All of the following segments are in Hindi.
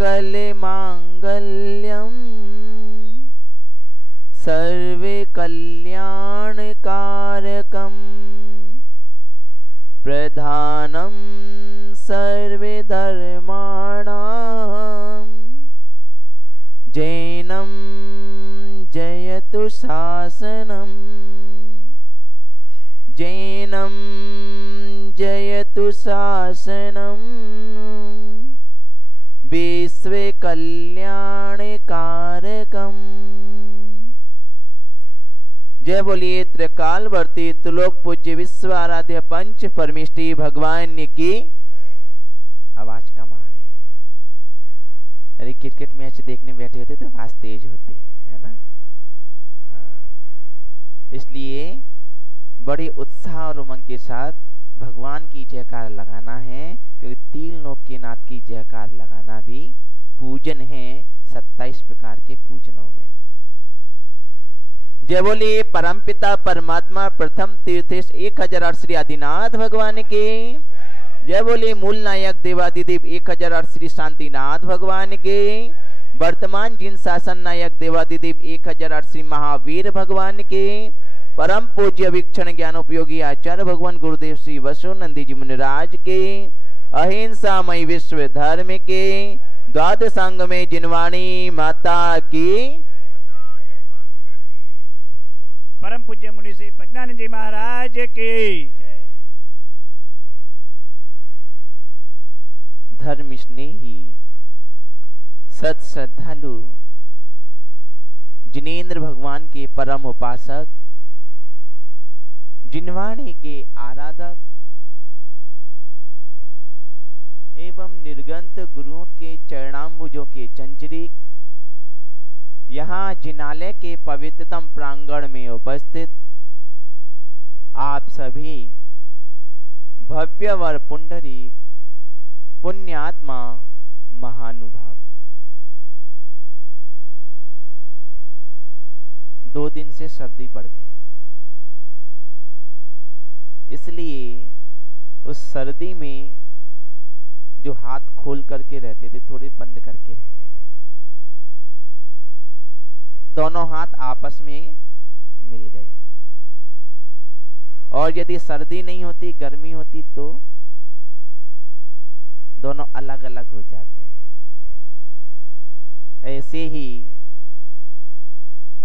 मंगल मांगल्यम सर्वे कल्याण कारकम प्रधानम सर्वे धर्माणाम जैनम जयतु शासनम जैनम जयतु शासनम विश्व कल्याण कारकम। जय बोलिए त्रिकालवर्ती त्रिलोक पूज्य विश्व आराध्य पंच परमेष्टि भगवान की। आवाज कम आ रही है। अरे क्रिकेट मैच देखने बैठे होते तो आवाज तेज होती है ना। हाँ, इसलिए बड़े उत्साह और उमंग के साथ भगवान की जयकार लगाना है, क्योंकि तीन लोक के नाथ की जयकार लगाना भी पूजन है 27 प्रकार के पूजनों में। जय बोलिए परमपिता परमात्मा प्रथम तीर्थेश 1008 श्री आदिनाथ भगवान के। जय बोलिए मूल नायक देवादिदेव 1008 श्री शांतिनाथ भगवान के। वर्तमान जिन शासन नायक देवादिदेव 1008 श्री महावीर भगवान के। परम पूज्य वीक्षण ज्ञान उपयोगी आचार्य भगवान गुरुदेव श्री वसु नंदी जी मुनिराज के। अहिंसामय विश्व धर्म के द्वादशांग में जिनवाणी माता की। परम पूज्य मुनि श्री प्रज्ञानंद जी महाराज की जय। धर्म स्नेही सत श्रद्धालु जिनेन्द्र भगवान के परम उपासक जिनवाणी के आराधक एवं निर्गंत गुरुओं के चरणाम्बुजों के चंचरिक यहाँ जिनालय के पवित्रतम प्रांगण में उपस्थित आप सभी भव्य वर पुंडरी पुण्यात्मा महानुभाव, 2 दिन से सर्दी बढ़ गई, इसलिए उस सर्दी में जो हाथ खोल करके रहते थे थोड़े बंद करके रहने लगे। दोनों हाथ आपस में मिल गए, और यदि सर्दी नहीं होती गर्मी होती तो दोनों अलग अलग हो जाते हैं। ऐसे ही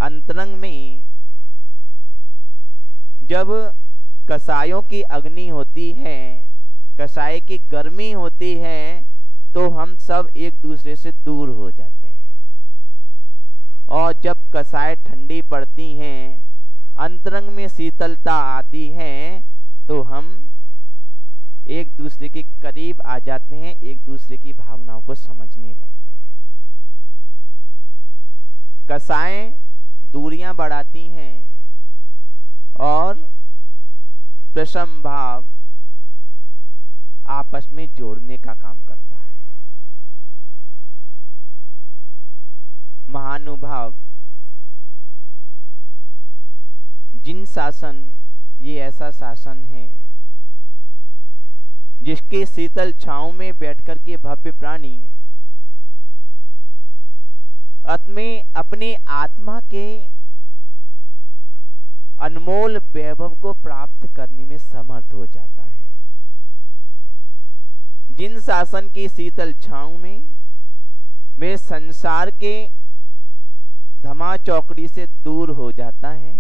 अंतरंग में जब कसायों की अग्नि होती है, कसाय की गर्मी होती है, तो हम सब एक दूसरे से दूर हो जाते हैं, और जब कसाय ठंडी पड़ती हैं, अंतरंग में शीतलता आती है, तो हम एक दूसरे के करीब आ जाते हैं, एक दूसरे की भावनाओं को समझने लगते हैं। कसाएं दूरियां बढ़ाती हैं और प्रशम भाव आपस में जोड़ने का काम करता है। महानुभाव जिन शासन, ये ऐसा शासन है जिसके शीतल छांव में बैठकर के भव्य प्राणी अपने आत्मा के अनमोल वैभव को प्राप्त करने में समर्थ हो जाता है। जिन शासन की शीतल छांव में वे संसार के धमा चौकड़ी से दूर हो जाता है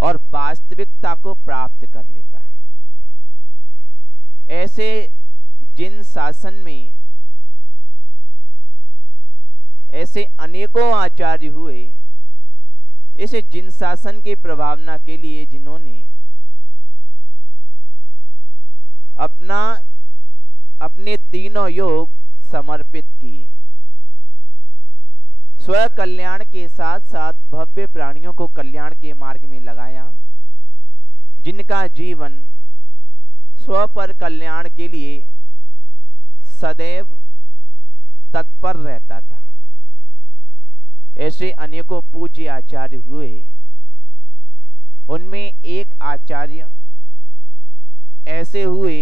और वास्तविकता को प्राप्त कर लेता है। ऐसे जिन शासन में ऐसे अनेकों आचार्य हुए, इस जिन शासन के प्रभावना के लिए जिन्होंने अपने तीनों योग समर्पित किए, स्व कल्याण के साथ साथ भव्य प्राणियों को कल्याण के मार्ग में लगाया, जिनका जीवन स्व पर कल्याण के लिए सदैव तत्पर रहता था, ऐसे अनेकों पूज्य आचार्य हुए। उनमें एक आचार्य ऐसे हुए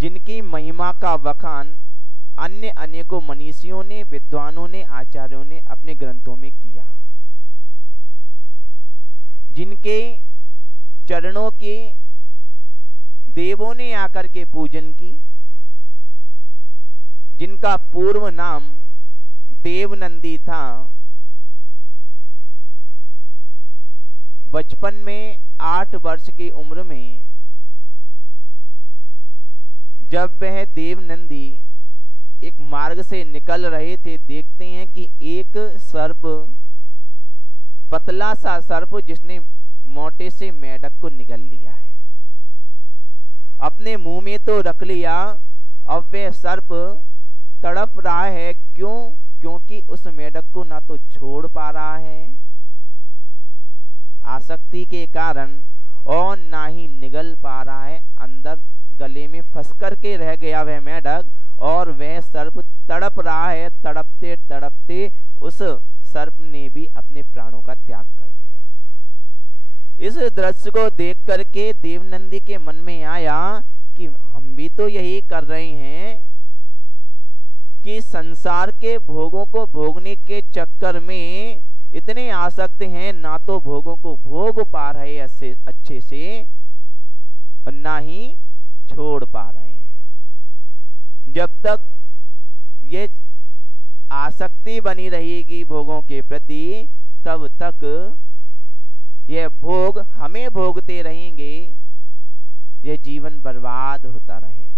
जिनकी महिमा का बखान अन्य अनेकों मनीषियों ने, विद्वानों ने, आचार्यों ने अपने ग्रंथों में किया, जिनके चरणों के देवों ने आकर के पूजन की, जिनका पूर्व नाम देवनंदी था, बचपन में 8 वर्ष की उम्र में जब वह देवनंदी एक मार्ग से निकल रहे थे, देखते हैं कि एक सर्प, पतला सा सर्प जिसने मोटे से मेढक को निगल लिया है, अपने मुंह में तो रख लिया। अब वह सर्प तड़प रहा है, क्यों? क्योंकि उस मेढक को ना तो छोड़ पा रहा है आसक्ति के कारण, और ना ही निगल पा रहा है। अंदर गले में फंस करके रह गया वह मेढक, और वह सर्प तड़प रहा है। तड़पते तड़पते उस सर्प ने भी अपने प्राणों का त्याग कर दिया। इस दृश्य को देख करके देवनंदी के मन में आया कि हम भी तो यही कर रहे हैं कि संसार के भोगों को भोगने के चक्कर में इतने आसक्त हैं, ना तो भोगों को भोग पा रहे अच्छे से और ना ही छोड़ पा रहे हैं। जब तक ये आसक्ति बनी रहेगी भोगों के प्रति, तब तक ये भोग हमें भोगते रहेंगे, यह जीवन बर्बाद होता रहेगा।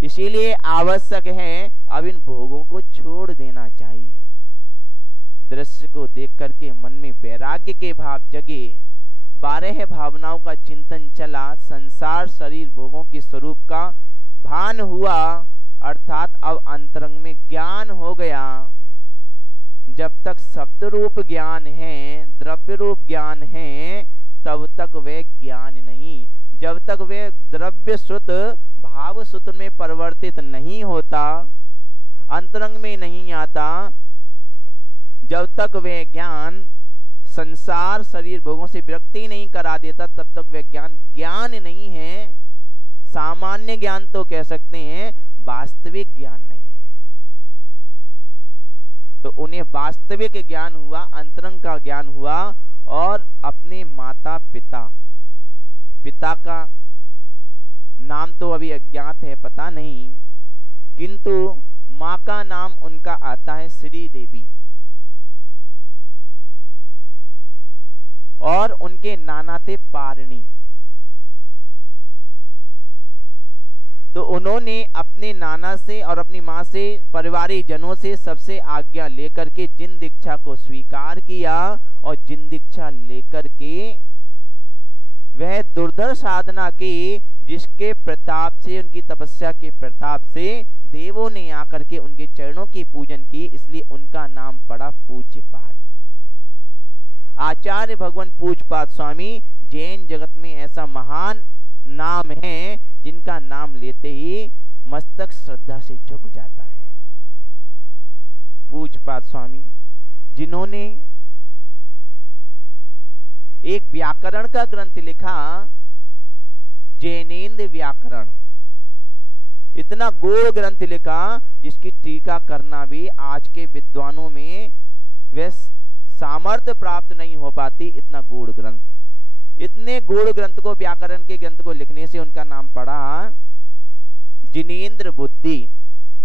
इसीलिए आवश्यक है अब इन भोगों को छोड़ देना चाहिए। दृश्य को देख करके मन में वैराग्य के भाव जगे, 12 भावनाओं का चिंतन चला, संसार शरीर भोगों के स्वरूप का भान हुआ, अर्थात अब अंतरंग में ज्ञान हो गया। जब तक शब्द रूप ज्ञान है, द्रव्य रूप ज्ञान है, तब तक वे ज्ञान नहीं। जब तक वे द्रव्य सुत भाव सुत में परिवर्तित नहीं होता, अंतरंग में नहीं आता, जब तक वे ज्ञान संसार शरीर भोगों से विरक्ति नहीं करा देता, तब तक वे ज्ञान ज्ञान नहीं है। सामान्य ज्ञान तो कह सकते हैं, वास्तविक ज्ञान नहीं है। तो उन्हें वास्तविक ज्ञान हुआ, अंतरंग का ज्ञान हुआ, और अपने माता पिता का नाम तो अभी अज्ञात है, पता नहीं, किंतु माँ का नाम उनका आता है श्री देवी, और उनके नाना थे पारणी। तो उन्होंने अपने नाना से और अपनी माँ से, परिवारिक जनों से सबसे आज्ञा लेकर के जिन दीक्षा को स्वीकार किया, और जिन दीक्षा लेकर के वह दुर्धर साधना की, जिसके प्रताप से, उनकी तपस्या के प्रताप से देवों ने आकर के उनके चरणों की पूजन की, इसलिए उनका नाम पड़ा पूज्यपाद। आचार्य भगवान पूज्यपाद स्वामी जैन जगत में ऐसा महान नाम है, जिनका नाम लेते ही मस्तक श्रद्धा से झुक जाता है। पूज्यपाद स्वामी जिन्होंने एक व्याकरण का ग्रंथ लिखा, जैनेन्द्र व्याकरण, इतना गूढ़ ग्रंथ लिखा जिसकी टीका करना भी आज के विद्वानों में वह सामर्थ्य प्राप्त नहीं हो पाती। इतना गूढ़ ग्रंथ, इतने गूढ़ ग्रंथ को, व्याकरण के ग्रंथ को लिखने से उनका नाम पड़ा जिनेन्द्र बुद्धि,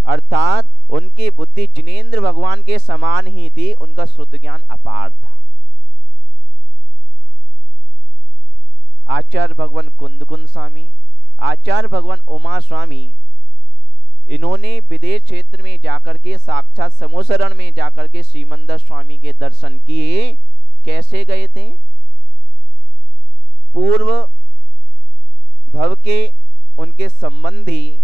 अर्थात उनकी बुद्धि जिनेन्द्र भगवान के समान ही थी, उनका श्रुत ज्ञान अपार था। आचार्य भगवान कुंदकुंद स्वामी, आचार्य भगवान उमा स्वामी, इन्होंने विदेश क्षेत्र में जाकर के, साक्षात समोसरण में जाकर के श्रीमंदर स्वामी के दर्शन किए। कैसे गए थे? पूर्व भव के उनके संबंधी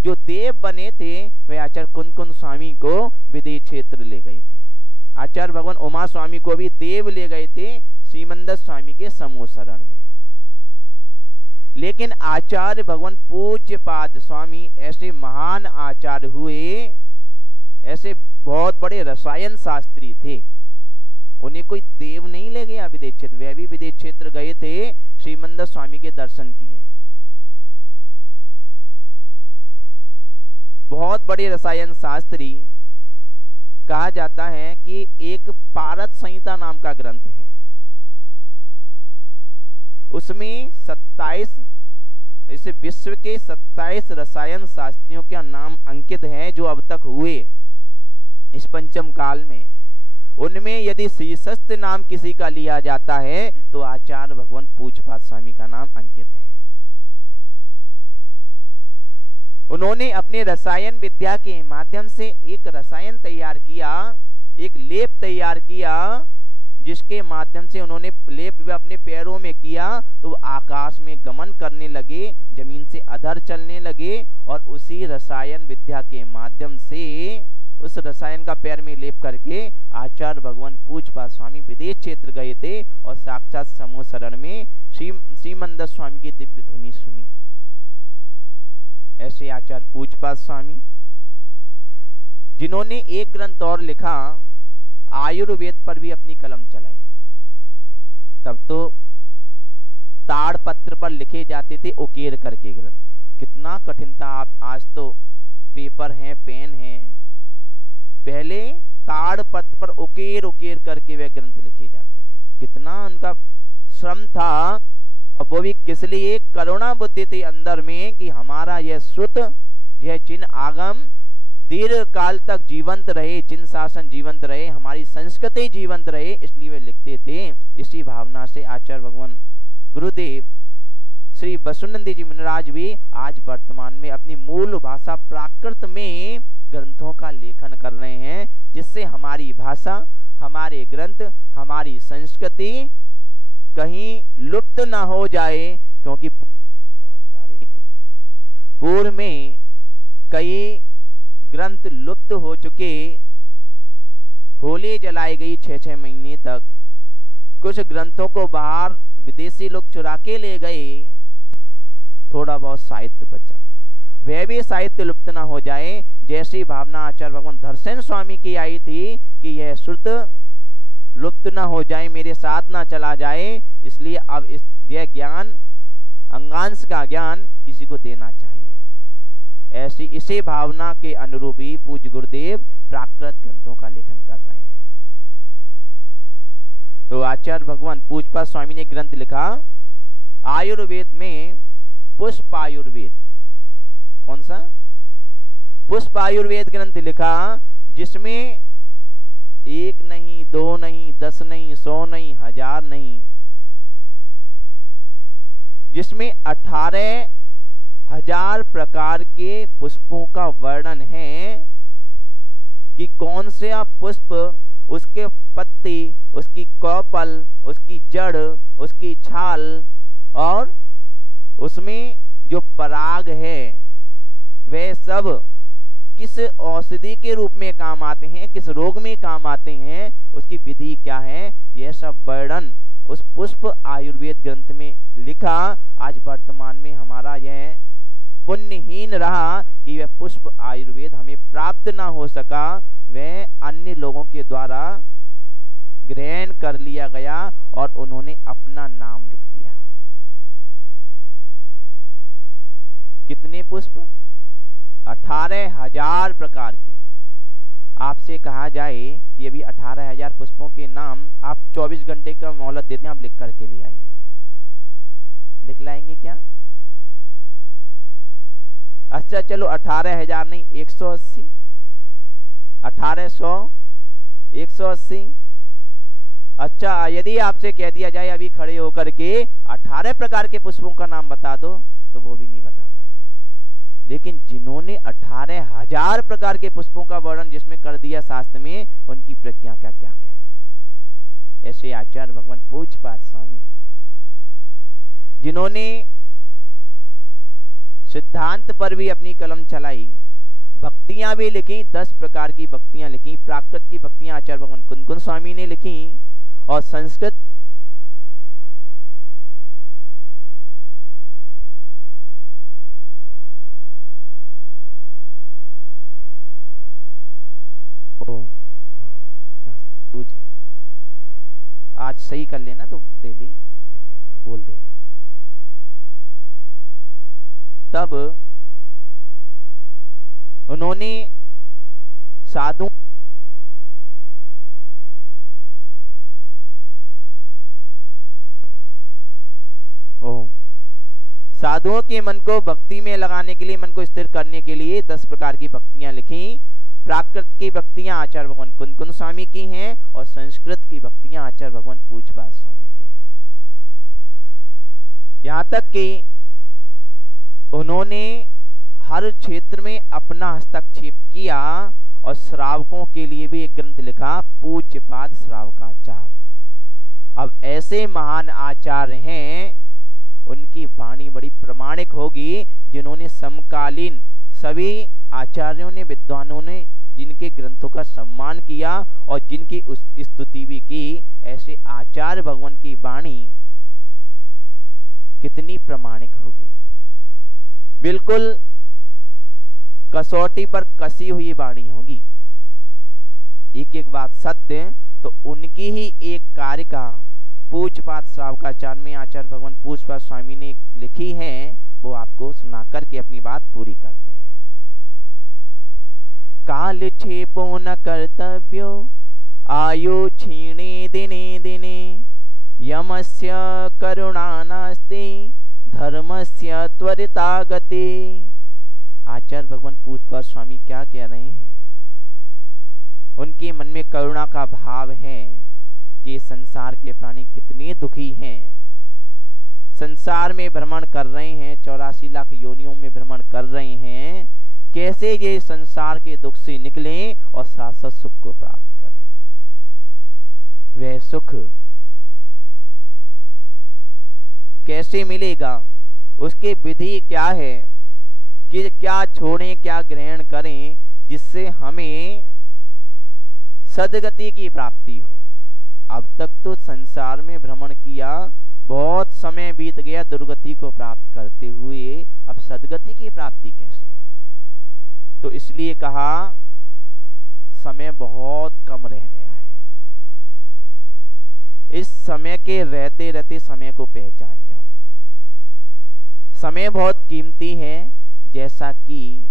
जो देव बने थे, वे आचार्य कुंदकुंद स्वामी को विदेश क्षेत्र ले गए थे। आचार्य भगवान उमा स्वामी को भी देव ले गए थे श्रीमंदर स्वामी के समोसरण में। लेकिन आचार्य भगवान पूज्यपाद स्वामी ऐसे महान आचार्य हुए, ऐसे बहुत बड़े रसायन शास्त्री थे, उन्हें कोई देव नहीं ले गया विदेश क्षेत्र। वे भी विदेश क्षेत्र गए थे, श्रीमंदर स्वामी के दर्शन किए। बहुत बड़े रसायन शास्त्री, कहा जाता है कि एक पारद संहिता नाम का ग्रंथ है, उसमें 27 इस विश्व के 27 रसायन शास्त्रियों का नाम अंकित है जो अब तक हुए इस पंचम काल में। उनमें यदि शीर्षस्थ नाम किसी का लिया जाता है तो आचार्य भगवान पूज्यपाद स्वामी का नाम अंकित है। उन्होंने अपने रसायन विद्या के माध्यम से एक रसायन तैयार किया, एक लेप तैयार किया, जिसके माध्यम से उन्होंने लेप अपने पैरों में किया तो आकाश में गमन करने लगे, जमीन से अधर चलने लगे, और उसी रसायन विद्या के माध्यम से उस रसायन का पैर में लेप करके आचार्य भगवान पूज्यपाद स्वामी विदेश क्षेत्र गए थे और साक्षात समूह शरण में श्रीमंदर स्वामी की दिव्य ध्वनि सुनी। ऐसे आचार्य पूज्यपाद स्वामी, जिन्होंने एक ग्रंथ और लिखा, आयुर्वेद पर भी अपनी कलम चलाई। तब तो ताड़पत्र पर लिखे जाते थे उकेर करके ग्रंथ, कितना कठिन था। आप आज तो पेपर हैं, पेन हैं, पहले ताड़पत्र पर उकेर उकेर करके वे ग्रंथ लिखे जाते थे, कितना उनका श्रम था। और वो भी किस लिए? करुणा बुद्धि थी अंदर में कि हमारा यह श्रुत, यह चिन्ह आगम दीर्घ काल तक जीवंत रहे, चिन्ह शासन जीवंत रहे, हमारी संस्कृति जीवंत रहे, इसलिए वे लिखते थे। इसी भावना से आचार्य भगवान गुरुदेव श्री वसुनंदी जी मुनिराज भी आज वर्तमान में अपनी मूल भाषा प्राकृत में ग्रंथों का लेखन कर रहे हैं, जिससे हमारी भाषा, हमारे ग्रंथ, हमारी संस्कृति कहीं लुप्त ना हो जाए। क्योंकि पूर्व में कई ग्रंथ लुप्त हो चुके, होली जलाई गई 6-6 महीने तक, कुछ ग्रंथों को बाहर विदेशी लोग चुरा के ले गए, थोड़ा बहुत साहित्य बचा, वह भी साहित्य लुप्त ना हो जाए। जैसी भावना आचार्य भगवान धर्षण स्वामी की आई थी कि यह श्रुत लुप्त ना हो जाए, मेरे साथ ना चला जाए, इसलिए अब यह ज्ञान, अंगांश का ज्ञान किसी को देना चाहिए। ऐसी इसी भावना के अनुरूप ही पूज्य गुरुदेव प्राकृत ग्रंथों का लेखन कर रहे हैं। तो आचार्य भगवान पूज्यपाद स्वामी ने ग्रंथ लिखा आयुर्वेद में, पुष्प आयुर्वेद। कौन सा? पुष्प आयुर्वेद ग्रंथ लिखा, जिसमें 1 नहीं, 2 नहीं, 10 नहीं, 100 नहीं, 1000 नहीं, जिसमें 18,000 प्रकार के पुष्पों का वर्णन है कि कौन से पुष्प, उसके पत्ती, उसकी कौपल, उसकी जड़, उसकी छाल, और उसमें जो पराग है, वे सब किस औषधि के रूप में काम आते हैं, किस रोग में काम आते हैं, उसकी विधि क्या है, यह सब वर्णन उस पुष्प आयुर्वेद ग्रंथ में लिखा। आज वर्तमान में हमारा यह पुण्यहीन रहा कि वह पुष्प आयुर्वेद हमें प्राप्त ना हो सका, वह अन्य लोगों के द्वारा ग्रहण कर लिया गया और उन्होंने अपना नाम लिख दिया। कितने पुष्प? 18,000 प्रकार के। आपसे कहा जाए कि अभी 18,000 पुष्पों के नाम आप 24 घंटे का मोहलत देते हैं, आप लिख करके ले आइए। लिख लाएंगे क्या? अच्छा चलो 18,000 नहीं, 180, 1800, 180। अच्छा, यदि आपसे कह दिया जाए अभी खड़े होकर के 18 प्रकार के पुष्पों का नाम बता दो, तो वो भी नहीं बता पाएंगे। लेकिन जिन्होंने 18,000 प्रकार के पुष्पों का वर्णन जिसमें कर दिया शास्त्र में, उनकी प्रज्ञा का क्या कहना। ऐसे आचार्य भगवान पूज्यपाद स्वामी, जिन्होंने सिद्धांत पर भी अपनी कलम चलाई, भक्तियां भी लिखी, 10 प्रकार की भक्तियां लिखी। प्राकृत की भक्तियां आचार्य भगवान कुंदकुंद स्वामी ने लिखी, और संस्कृत आज सही कर लेना, तो डेली दिक्कत ना, बोल देना। तब उन्होंने साधु साधुओं के मन को भक्ति में लगाने के लिए, मन को स्थिर करने के लिए 10 प्रकार की भक्तियां लिखी। प्राकृत की भक्तियां आचार्य भगवान कुंदकुंद स्वामी की हैं और संस्कृत की भक्तियां आचार्य भगवान पूज्यपाद स्वामी की हैं। यहां तक कि उन्होंने हर क्षेत्र में अपना हस्तक्षेप किया और श्रावकों के लिए भी एक ग्रंथ लिखा, पूज्यपाद श्रावकाचार। अब ऐसे महान आचार्य हैं, उनकी वाणी बड़ी प्रामाणिक होगी, जिन्होंने समकालीन सभी आचार्यों ने, विद्वानों ने जिनके ग्रंथों का सम्मान किया और जिनकी स्तुति भी की। ऐसे आचार्य भगवान की वाणी कितनी प्रामाणिक होगी, बिल्कुल कसौटी पर कसी हुई वाणी होगी। एक एक बात सत्य। तो उनकी ही एक कार्य का पूज्यपाद श्रावकाचार्य में आचार्य भगवान पूज्यपाद स्वामी ने लिखी है, वो आपको सुना करके अपनी बात पूरी करते हैं। काल क्षेपो न कर्तव्यो आयु क्षीणे दिने दिने, यमस्य करुणा नास्ति धर्मस्य त्वरिता गति। आचार्य भगवान पूज्यपाद स्वामी क्या कह रहे हैं? उनके मन में करुणा का भाव है कि संसार के प्राणी कितने दुखी हैं, संसार में भ्रमण कर रहे हैं, 84 लाख योनियों में भ्रमण कर रहे हैं, कैसे ये संसार के दुख से निकलें और शाश्वत सुख को प्राप्त करें। वह सुख कैसे मिलेगा, उसकी विधि क्या है, कि क्या छोड़ें क्या ग्रहण करें, जिससे हमें सदगति की प्राप्ति हो। अब तक तो संसार में भ्रमण किया, बहुत समय बीत गया दुर्गति को प्राप्त करते हुए, अब सदगति की प्राप्ति कैसे हो? तो इसलिए कहा समय बहुत कम रह गया है। इस समय के रहते रहते समय को पहचान जाओ। समय बहुत कीमती है, जैसा कि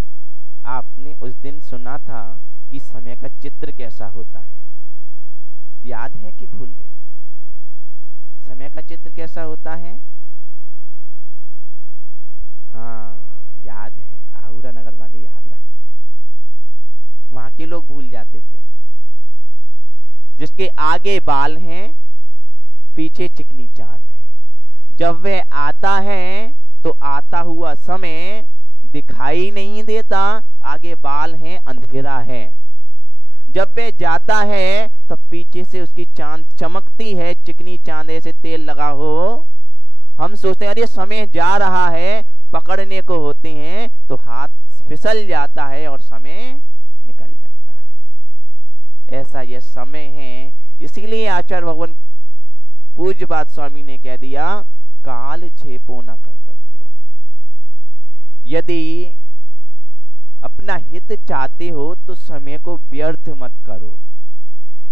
आपने उस दिन सुना था कि समय का चित्र कैसा होता है। याद है कि भूल गए? समय का चित्र कैसा होता है? हाँ, याद है। आहुरा नगर वाले याद रखते हैं, वहां के लोग भूल जाते थे। जिसके आगे बाल हैं, पीछे चिकनी चांद है। जब वह आता है तो आता हुआ समय दिखाई नहीं देता, आगे बाल हैं, अंधेरा है। जब वह जाता है तब पीछे से उसकी चांद चमकती है, चिकनी चांद ऐसे तेल लगा हो। हम सोचते हैं अरे समय जा रहा है, पकड़ने को होते हैं तो हाथ फिसल जाता है और समय निकल जाता है। ऐसा यह समय है। इसीलिए आचार्य भगवान पूज्यपाद स्वामी ने कह दिया, काल क्षेपो न कर्तव्यो। यदि अपना हित चाहते हो तो समय को व्यर्थ मत करो।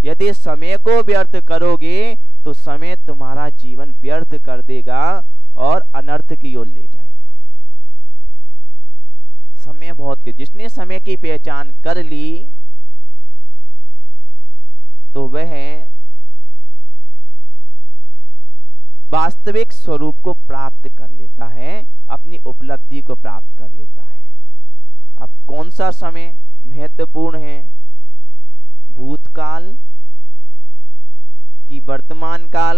यदि समय को व्यर्थ करोगे तो समय तुम्हारा जीवन व्यर्थ कर देगा और अनर्थ की ओर ले जाएगा। समय बहुत, जिसने समय की पहचान कर ली तो वह वास्तविक स्वरूप को प्राप्त कर लेता है, अपनी उपलब्धि को प्राप्त कर लेता है। अब कौन सा समय महत्वपूर्ण है? भूतकाल कि वर्तमान काल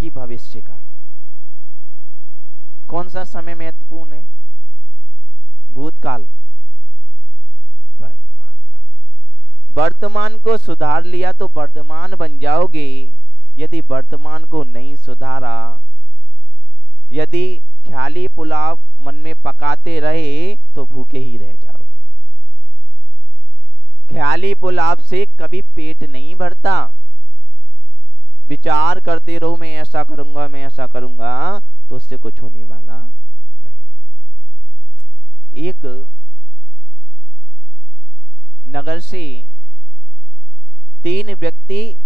कि भविष्य काल? कौन सा समय महत्वपूर्ण है? भूतकाल, वर्तमान काल। वर्तमान को सुधार लिया तो वर्धमान बन जाओगे। यदि वर्तमान को नहीं सुधारा, यदि ख्याली पुलाव मन में पकाते रहे तो भूखे ही रह जाओगे। ख्याली पुलाव से कभी पेट नहीं भरता। विचार करते रहो मैं ऐसा करूंगा, मैं ऐसा करूंगा, तो उससे कुछ होने वाला नहीं। एक नगर से 3 व्यक्ति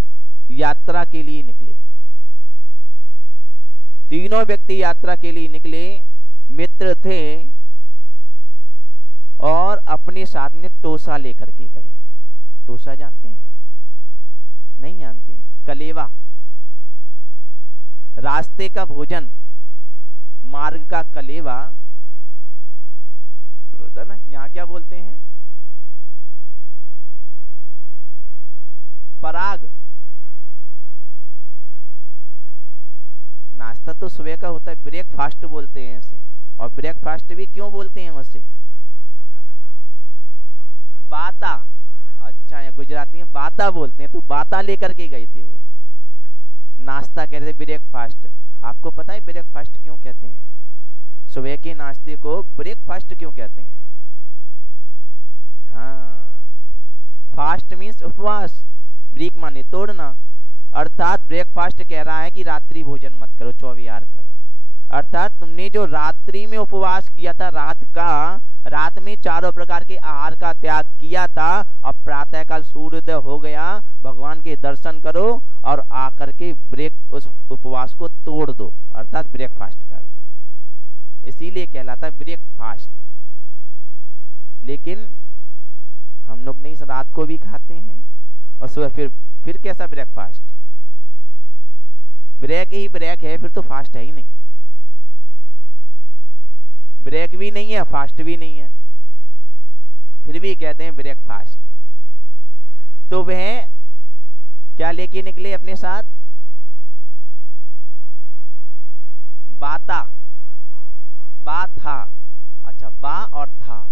यात्रा के लिए निकले। तीनों व्यक्ति यात्रा के लिए निकले, मित्र थे और अपने साथ में टोसा लेकर के गए। टोसा जानते हैं? नहीं जानते? कलेवा, रास्ते का भोजन, मार्ग का कलेवा होता ना, यहाँ क्या बोलते हैं? पराग। नाश्ता तो सुबह का होता है, ब्रेकफास्ट बोलते हैं इसे। और ब्रेकफास्ट भी क्यों बोलते हैं उसे? बाता। अच्छा, या गुजराती में बाता बोलते हैं, तो बाता लेकर के गए थे वो। नाश्ता कहते हैं ब्रेकफास्ट। आपको पता है ब्रेकफास्ट क्यों कहते हैं? सुबह के नाश्ते को ब्रेकफास्ट क्यों कहते हैं? हाँ, फास्ट मीन्स उपवास, ब्रेक माने तोड़ना। अर्थात ब्रेकफास्ट कह रहा है कि रात्रि भोजन मत करो, 24 आवर करो। अर्थात तुमने जो रात्रि में उपवास किया था, रात में चारों प्रकार के आहार का त्याग किया था, अब प्रातःकाल सूर्योदय हो गया, भगवान के दर्शन करो और आकर के उस उपवास को तोड़ दो, अर्थात ब्रेकफास्ट कर दो। इसीलिए कहलाता है ब्रेकफास्ट। लेकिन हम लोग नहीं, रात को भी खाते हैं और सुबह फिर कैसा ब्रेकफास्ट? ब्रेक ही ब्रेक है, फिर तो फास्ट है ही नहीं। ब्रेक भी नहीं है, फास्ट भी नहीं है, फिर भी कहते हैं ब्रेकफास्ट। तो वह क्या लेके निकले अपने साथ? बाता, बा था। अच्छा, बा और था,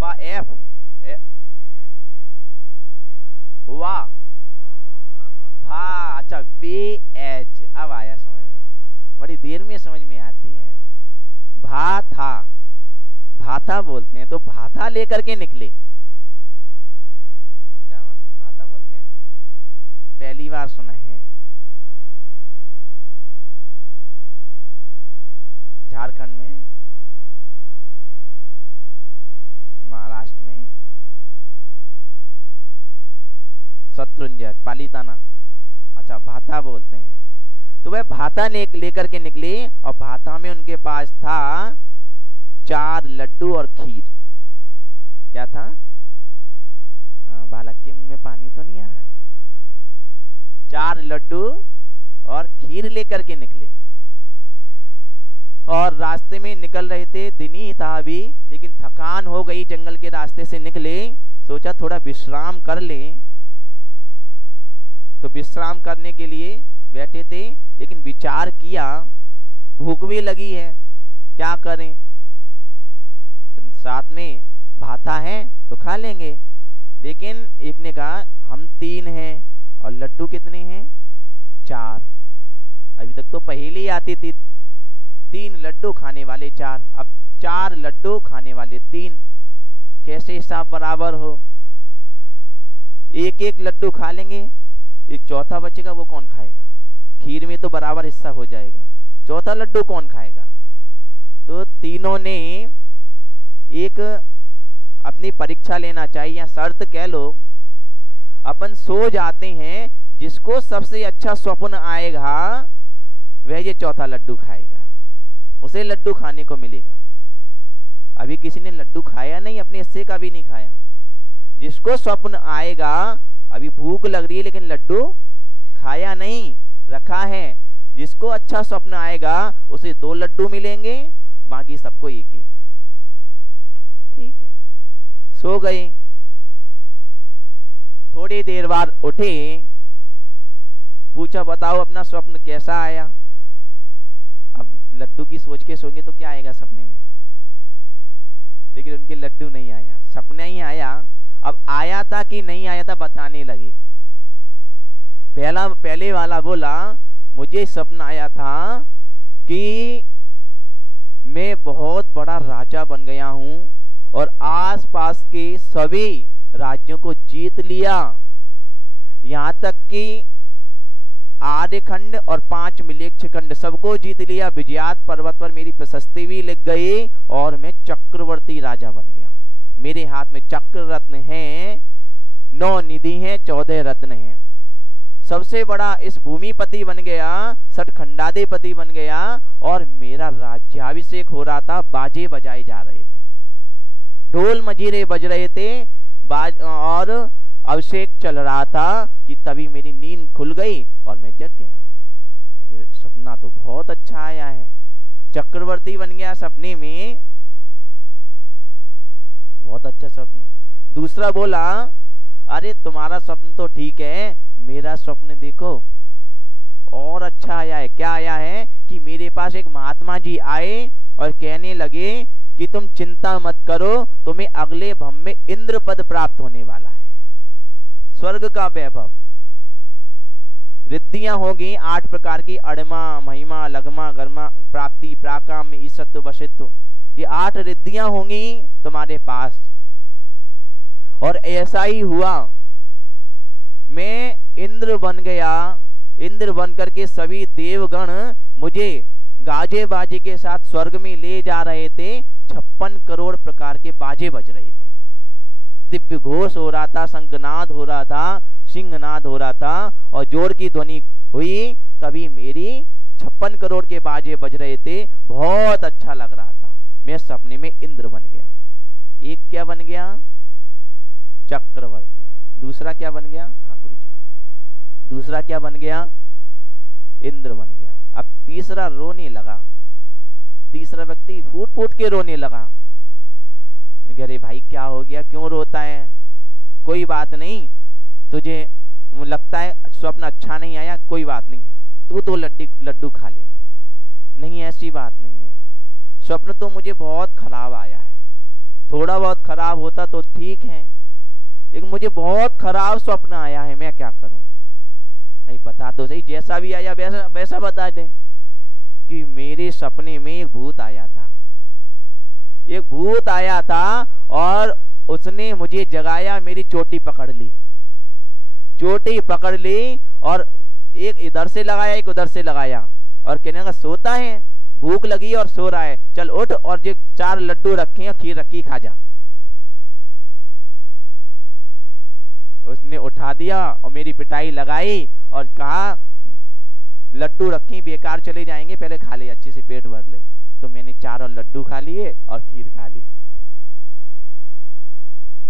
फा एफ, वाह, भा। अच्छा, बे एच। अब आया समझ में, बड़ी देर में समझ में आती है। भा था, भाता बोलते हैं, तो भाता लेकर के निकले। अच्छा, भाता बोलते हैं, पहली बार सुना है। झारखंड में, महाराष्ट्र में शत्रुंजय, पालीताना। अच्छा, भाता बोलते हैं। तो वह भाता लेकर के निकले और भाता में उनके पास था 4 लड्डू और खीर। क्या था? हाँ, बालक के मुंह में पानी तो नहीं आ रहा। 4 लड्डू और खीर लेकर के निकले और रास्ते में निकल रहे थे। दिन ही था अभी, लेकिन थकान हो गई, जंगल के रास्ते से निकले, सोचा थोड़ा विश्राम कर लें। तो विश्राम करने के लिए बैठे थे, लेकिन विचार किया भूख भी लगी है, क्या करें? साथ में भाता है तो खा लेंगे। लेकिन एक ने कहा हम 3 हैं और लड्डू कितने हैं? 4। अभी तक तो पहेली आती थी, 3 लड्डू खाने वाले 4, अब 4 लड्डू खाने वाले 3, कैसे हिसाब बराबर हो? एक लड्डू खा लेंगे, एक चौथा बचेगा, वो कौन खाएगा? खीर में तो बराबर हिस्सा हो जाएगा, चौथा लड्डू कौन खाएगा? तो तीनों ने एक अपनी परीक्षा लेना चाहिए, या शर्त कह लो। अपन सो जाते हैं, जिसको सबसे अच्छा स्वप्न आएगा वह ये चौथा लड्डू खाएगा, उसे लड्डू खाने को मिलेगा। अभी किसी ने लड्डू खाया नहीं, अपने हिस्से का भी नहीं खाया। जिसको स्वप्न आएगा, अभी भूख लग रही है लेकिन लड्डू खाया नहीं, रखा है, जिसको अच्छा स्वप्न आएगा उसे 2 लड्डू मिलेंगे, बाकी सबको 1-1। ठीक है, सो गए। थोड़ी देर बाद उठे, पूछा बताओ अपना स्वप्न कैसा आया? अब लड्डू की सोच के सोएंगे तो क्या आएगा सपने में? लेकिन उनके लड्डू नहीं आया, सपना ही आया। अब आया था कि नहीं आया था बताने लगे। पहले वाला बोला मुझे सपन आया था कि मैं बहुत बड़ा राजा बन गया हूं और आसपास के सभी राज्यों को जीत लिया, यहां तक कि आर्यखंड और 5 मिलेच्छ खंड सबको जीत लिया। विजयात पर्वत पर मेरी प्रशस्ति भी लिख गई और मैं चक्रवर्ती राजा बन गया। मेरे हाथ में चक्र रत्न हैं, 9 निधि हैं, 14 रत्न हैं। सबसे बड़ा इस भूमिपति बन गया, 6 खंडाधिपति बन गया और मेरा राज्याभिषेक हो रहा था, बाजे बजाए जा रहे थे, ढोल मजीरे बज रहे थे, और अभिषेक चल रहा था कि तभी मेरी नींद खुल गई और मैं जग गया। सपना तो बहुत अच्छा आया है, चक्रवर्ती बन गया सपने में, बहुत अच्छा स्वप्न। दूसरा बोला, अरे तुम्हारा स्वप्न तो ठीक है, मेरा स्वप्न देखो और अच्छा आया है। क्या आया है कि मेरे पास एक महात्मा जी आए और कहने लगे कि तुम चिंता मत करो, तुम्हें अगले भव में इंद्र पद प्राप्त होने वाला है, स्वर्ग का वैभव, रिद्धियां होगी 8 प्रकार की, अड़मा, महिमा, लगमा, गर्मा, प्राप्ति, प्राकाम, ईसत्व, वशित्व, ये 8 रिद्धियां होंगी तुम्हारे पास। और ऐसा ही हुआ, मैं इंद्र बन गया। इंद्र बन करके सभी देवगण मुझे गाजे बाजे के साथ स्वर्ग में ले जा रहे थे। 56 करोड़ प्रकार के बाजे बज रहे थे, दिव्य घोष हो रहा था, शंखनाद हो रहा था, सिंहनाद हो रहा था, और जोर की ध्वनि हुई तभी मेरी 56 करोड़ के बाजे बज रहे थे। बहुत अच्छा लग रहा था। मैं सपने में इंद्र बन गया। एक क्या बन गया? चक्रवर्ती। दूसरा क्या बन गया? हाँ गुरु जी को। दूसरा क्या बन गया? इंद्र बन गया। अब तीसरा रोने लगा। तीसरा व्यक्ति फूट फूट के रोने लगा। अरे भाई क्या हो गया, क्यों रोता है? कोई बात नहीं, तुझे लगता है स्वप्न अच्छा नहीं आया, कोई बात नहीं है, तू 2 लड्डू खा लेना। नहीं, ऐसी बात नहीं है, स्वप्न तो मुझे बहुत खराब आया है। थोड़ा बहुत खराब होता तो ठीक है, लेकिन मुझे बहुत खराब स्वप्न आया है, मैं क्या करूं? नहीं, बता तो सही, जैसा भी आया वैसा वैसा बता दे। कि मेरे सपने में एक भूत आया था। एक भूत आया था और उसने मुझे जगाया, मेरी चोटी पकड़ ली। चोटी पकड़ ली और एक इधर से लगाया, एक उधर से लगाया, और कहने लगा सोता है, भूख लगी और सो रहा है, चल उठ और जो 4 लड्डू रखे हैं, खीर रखी, खा जा। उसने उठा दिया और मेरी पिटाई लगाई और कहा लड्डू रखी, बेकार चले जाएंगे, पहले खा ले, अच्छे से पेट भर ले। तो मैंने 4 लड्डू खा लिए और खीर खा ली।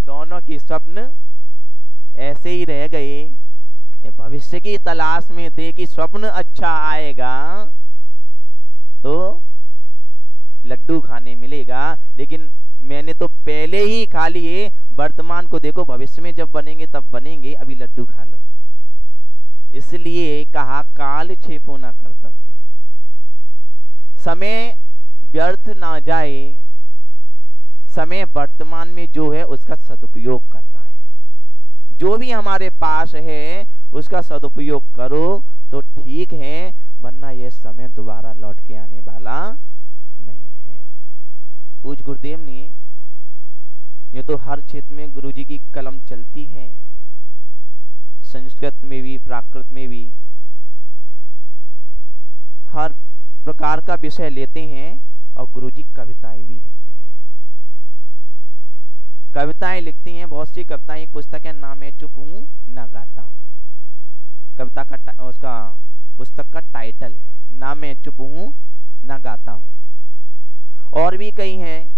दोनों की स्वप्न ऐसे ही रह गए। भविष्य की तलाश में थे कि स्वप्न अच्छा आएगा तो लड्डू खाने मिलेगा, लेकिन मैंने तो पहले ही खा लिए। वर्तमान को देखो, भविष्य में जब बनेंगे तब बनेंगे, अभी लड्डू खा लो। इसलिए कहा काल क्षेपो न कर्तव्य, समय व्यर्थ ना जाए, समय वर्तमान में जो है उसका सदुपयोग करना है। जो भी हमारे पास है उसका सदुपयोग करो तो ठीक है, वरना यह समय दोबारा लौट के आने वाला नहीं है। पूज्य गुरुदेव ने, ये तो हर क्षेत्र में गुरुजी की कलम चलती है, संस्कृत में भी, प्राकृत में भी, हर प्रकार का विषय लेते हैं और गुरुजी कविताएं भी लिखते हैं। कविताएं लिखती हैं, बहुत सी कविताएं। एक पुस्तक है, नाम है चुप हूं ना गाता हूं। कविता का उसका पुस्तक का टाइटल है, नाम है चुप हूं ना गाता हूं। और भी कई हैं,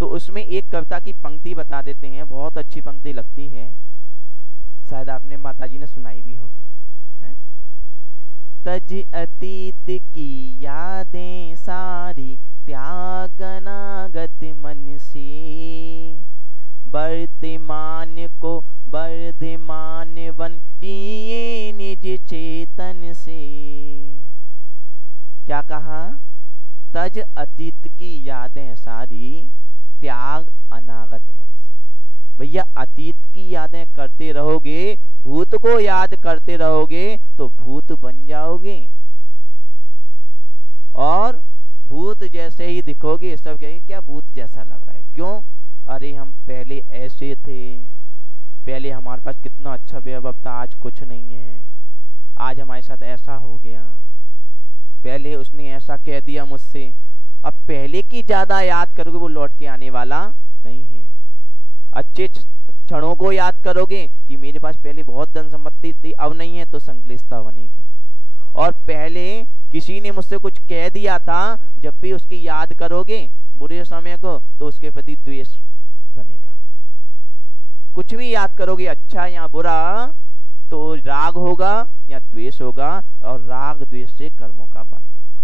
तो उसमें एक कविता की पंक्ति बता देते हैं, बहुत अच्छी पंक्ति लगती है, शायद आपने माताजी ने सुनाई भी होगी। तज अतीत की यादें सारी त्याग अनागत मन से, वर्तमान को वर्धमान बन जिए निज चेतन से। क्या कहा? तज अतीत की यादें सारी त्याग अनागत मन से। भैया अतीत की यादें करते रहोगे, भूत को याद करते रहोगे तो भूत बन जाओगे, और भूत जैसे ही दिखोगे सब कहेंगे क्या भूत जैसा लग रहा है। क्यों? अरे हम पहले ऐसे थे, पहले हमारे पास कितना अच्छा वैभव था, आज कुछ नहीं है, आज हमारे साथ ऐसा हो गया, पहले उसने ऐसा कह दिया मुझसे। अब पहले की ज्यादा याद करोगे वो लौट के आने वाला नहीं है। अच्छे क्षणों को याद करोगे कि मेरे पास पहले बहुत धन संपत्ति थी, अब नहीं है, तो संक्लिष्टता बनेगी। और पहले किसी ने मुझसे कुछ कह दिया था, जब भी उसकी याद करोगे बुरे समय को तो उसके प्रति द्वेष बनेगा। कुछ भी याद करोगे अच्छा या बुरा तो राग होगा या द्वेष होगा, और राग द्वेष से कर्मों का बंध होगा।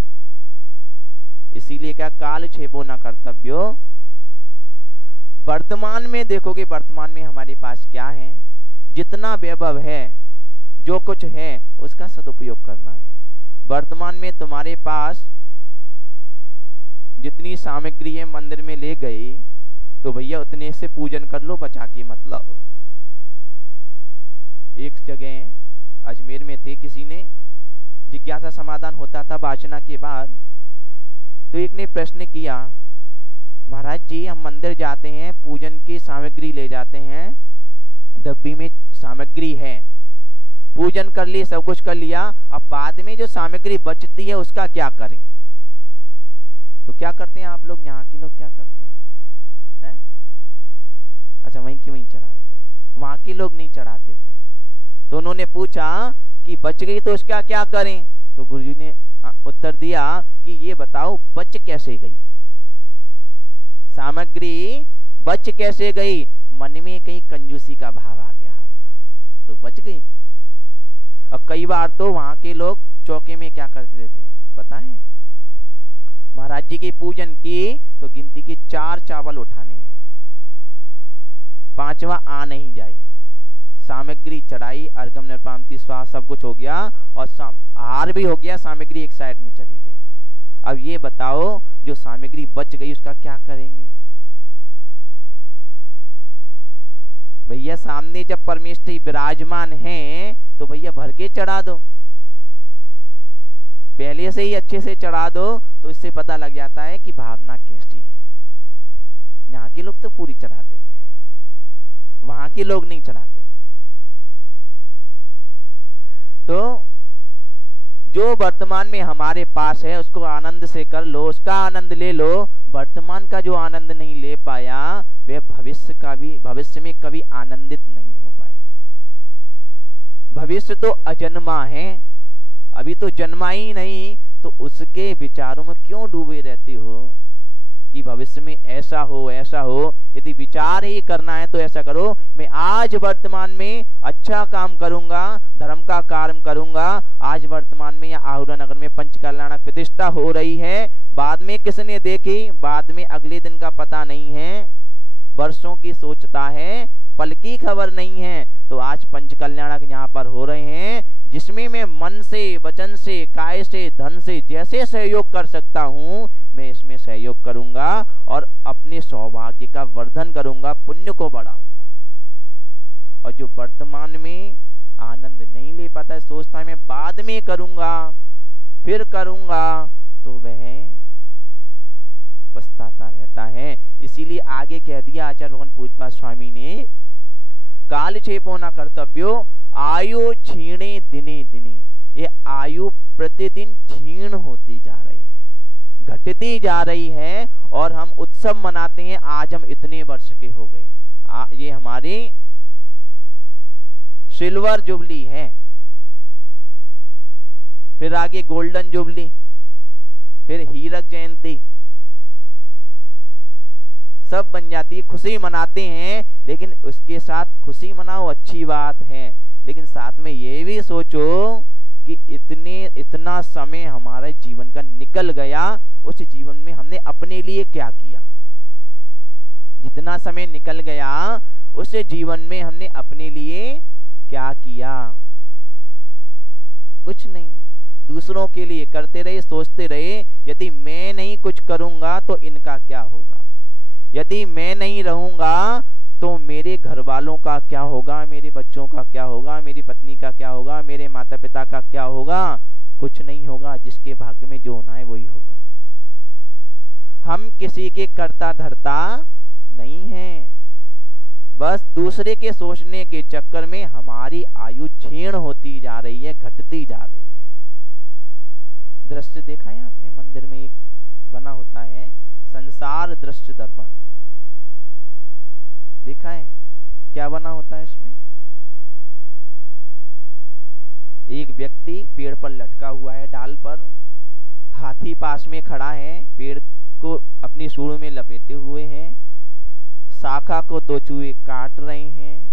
इसीलिए क्या काल क्षेपो न कर्तव्यो। वर्तमान में देखोगे, वर्तमान में हमारे पास क्या है, जितना वैभव है, जो कुछ है उसका सदुपयोग करना है। वर्तमान में तुम्हारे पास जितनी सामग्री है मंदिर में ले गई तो भैया उतने से पूजन कर लो, बचा के मत लाओ। एक जगह अजमेर में थे, किसी ने जिज्ञासा समाधान होता था वाचना के बाद, तो एक ने प्रश्न किया, महाराज जी हम मंदिर जाते हैं, पूजन की सामग्री ले जाते हैं, डब्बी में सामग्री है, पूजन कर ली, सब कुछ कर लिया, अब बाद में जो सामग्री बचती है उसका क्या करें? तो क्या करते हैं आप लोग, यहाँ के लोग क्या करते हैं? अच्छा, वहीं की वहीं चढ़ा देते हैं, वहां के लोग नहीं चढ़ाते थे। तो उन्होंने पूछा कि बच गई तो उसका क्या करें? तो गुरुजी ने उत्तर दिया कि ये बताओ बच कैसे गई, सामग्री बच कैसे गई? मन में कहीं कंजूसी का भाव आ गया होगा तो बच गई। और कई बार तो वहां के लोग चौके में क्या करते थे पता है, महाराज जी की पूजन की तो गिनती के 4 चावल उठाने हैं, 5वां आ नहीं जाए, सामग्री चढ़ाई, अर्घम निर्पामति स्वाहा सब कुछ हो गया और आहार भी हो गया, सामग्री एक साइड में चली गई। अब ये बताओ जो सामग्री बच गई उसका क्या करेंगे? भैया सामने जब परमेष्ठी विराजमान हैं तो भैया भर के चढ़ा दो, पहले से ही अच्छे से चढ़ा दो, तो इससे पता लग जाता है कि भावना कैसी है। यहाँ के लोग तो पूरी चढ़ा देते हैं, वहां के लोग नहीं चढ़ाते। तो जो वर्तमान में हमारे पास है उसको आनंद से कर लो, उसका आनंद ले लो। वर्तमान का जो आनंद नहीं ले पाया वह भविष्य में कभी आनंदित नहीं हो पाएगा। भविष्य तो अजन्मा है, अभी तो जन्मा ही नहीं, तो उसके विचारों में क्यों डूबे रहते हो कि भविष्य में ऐसा हो ऐसा हो। यदि विचार ही करना है तो ऐसा करो, मैं आज वर्तमान में अच्छा काम करूंगा, धर्म का कार्य करूंगा। आज वर्तमान में या आहुरा नगर में पंच कल्याणक प्रतिष्ठा हो रही है, बाद में किसने देखी, बाद में अगले दिन का पता नहीं है, वर्षों की सोचता है, पल की खबर नहीं है। तो आज पंच कल्याणक यहाँ पर हो रहे हैं, जिसमें मैं मन से, वचन से, काय से, धन से जैसे सहयोग कर सकता हूँ मैं इसमें सहयोग करूंगा और अपने सौभाग्य का वर्धन करूंगा, पुण्य को बढ़ाऊंगा। और जो वर्तमान में आनंद नहीं ले पाता है, सोचता है मैं बाद में करूंगा, फिर करूंगा, तो वह पछताता रहता है। इसीलिए आगे कह दिया आचार्य भगवान पूजपा स्वामी ने, काल क्षेपो न कर्तव्यो आयु क्षीणे दिने दिने। ये आयु प्रतिदिन क्षीण होती जा रही है, घटती जा रही है, और हम उत्सव मनाते हैं आज हम इतने वर्ष के हो गए। ये हमारी सिल्वर जुबली है, फिर आगे गोल्डन जुबली, फिर हीरक जयंती, सब बन जाती है। खुशी मनाते हैं, लेकिन उसके साथ खुशी मनाओ अच्छी बात है, लेकिन साथ में ये भी सोचो कि इतना समय हमारे जीवन का निकल गया, उस जीवन में हमने अपने लिए क्या किया। जितना समय निकल गया उस जीवन में हमने अपने लिए क्या किया? कुछ नहीं, दूसरों के लिए करते रहे, सोचते रहे यदि मैं नहीं कुछ करूंगा तो इनका क्या होगा, यदि मैं नहीं रहूंगा तो मेरे घर वालों का क्या होगा, मेरे बच्चों का क्या होगा, मेरी पत्नी का क्या होगा, मेरे माता पिता का क्या होगा। कुछ नहीं होगा, जिसके भाग्य में जो होना है वही होगा। हम किसी के कर्ता धर्ता नहीं हैं, बस दूसरे के सोचने के चक्कर में हमारी आयु क्षीण होती जा रही है, घटती जा रही है। दृश्य देखा है आपने, मंदिर में एक बना होता है संसार दृश्य दर्पण, देखा है क्या बना होता है इसमें? एक व्यक्ति पेड़ पर लटका हुआ है, डाल पर हाथी पास में खड़ा है, पेड़ को अपनी सूंड में लपेटे हुए हैं, शाखा को दो चूहे काट रहे हैं,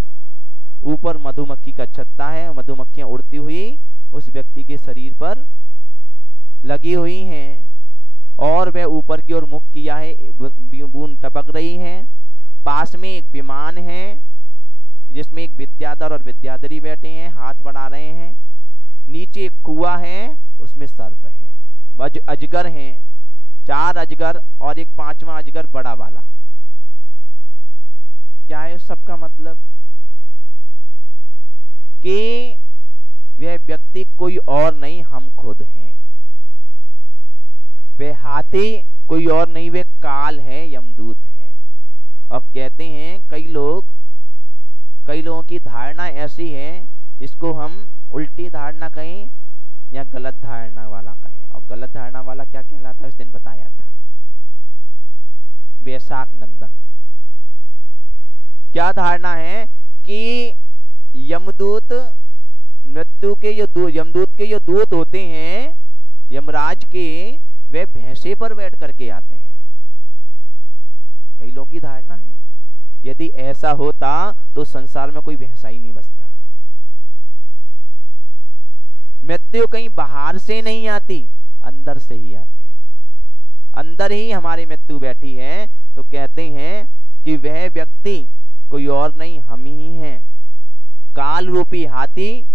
ऊपर मधुमक्खी का छत्ता है, मधुमक्खियां उड़ती हुई उस व्यक्ति के शरीर पर लगी हुई हैं और वह ऊपर की ओर मुख किया है, बूंद टपक रही है। पास में एक विमान है जिसमें एक विद्याधर और विद्याधरी बैठे हैं, हाथ बढ़ा रहे हैं। नीचे एक कुआं है, उसमें सर्प हैं, अजगर हैं, 4 अजगर और एक 5वां अजगर बड़ा वाला। क्या है उस सब का मतलब? कि वह व्यक्ति कोई और नहीं, हम खुद हैं। वह हाथी कोई और नहीं, वे काल है, यमदूत है। और कहते हैं कई लोगों की धारणा ऐसी है, इसको हम उल्टी धारणा कहें या गलत धारणा वाला कहें। और गलत धारणा वाला क्या कहलाता है उस दिन बताया था, वैशाख नंदन। क्या धारणा है कि यमदूत मृत्यु के यमदूत के जो दूत होते हैं यमराज के, वे भैंसे पर बैठ करके आते हैं। कई लोगों की धारणा है यदि ऐसा होता तो संसार में कोई भैंसा ही नहीं बचता। मृत्यु कहीं बाहर से नहीं आती, अंदर से ही आती है। अंदर ही हमारी मृत्यु बैठी है। तो कहते हैं कि वह व्यक्ति कोई और नहीं, हम ही हैं। काल रूपी हाथी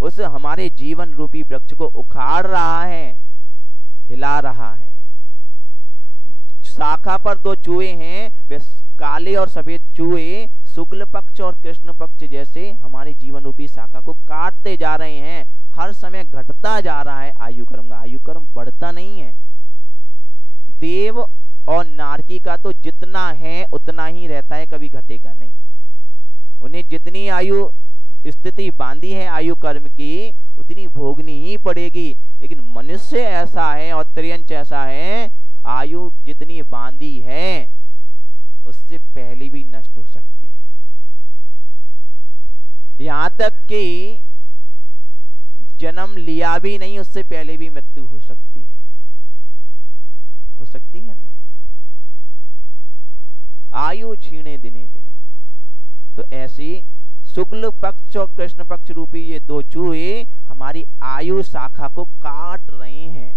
उस हमारे जीवन रूपी वृक्ष को उखाड़ रहा है, हिला रहा है। शाखा पर 2 चूहे हैं, वे काले और सफेद चूहे शुक्ल पक्ष और कृष्ण पक्ष जैसे हमारे जीवन रूपी शाखा को काटते जा रहे हैं। हर समय घटता जा रहा है आयु कर्म, आयु कर्म बढ़ता नहीं है। देव और नारकी का तो जितना है उतना ही रहता है, कभी घटेगा नहीं। उन्हें जितनी आयु स्थिति बांधी है आयु कर्म की, उतनी भोगनी ही पड़ेगी। लेकिन मनुष्य ऐसा है और त्रियंच ऐसा है, आयु जितनी बांधी है उससे पहले भी नष्ट हो सकती है। यहां तक कि जन्म लिया भी नहीं, उससे पहले भी मृत्यु हो सकती है। हो सकती है ना। आयु छीणे दिने दिने। तो ऐसी शुक्ल पक्ष और कृष्ण पक्ष रूपी ये 2 चूहे हमारी आयु शाखा को काट रहे हैं।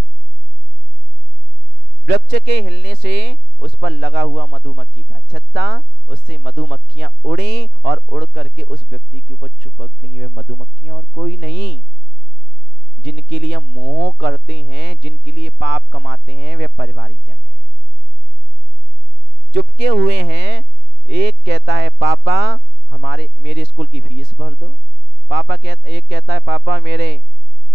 वृक्ष के हिलने से उस पर लगा हुआ मधुमक्खी का छत्ता, उससे मधुमक्खियां उड़ी और उड़ करके उस व्यक्ति के ऊपर चिपक गई। वे मधुमक्खियां और कोई नहीं, जिनके लिए मोह करते हैं, जिनके लिए पाप कमाते हैं, वे परिवारीजन हैं। चुपके हुए हैं। एक कहता है पापा मेरे स्कूल की फीस भर दो। एक कहता है पापा मेरे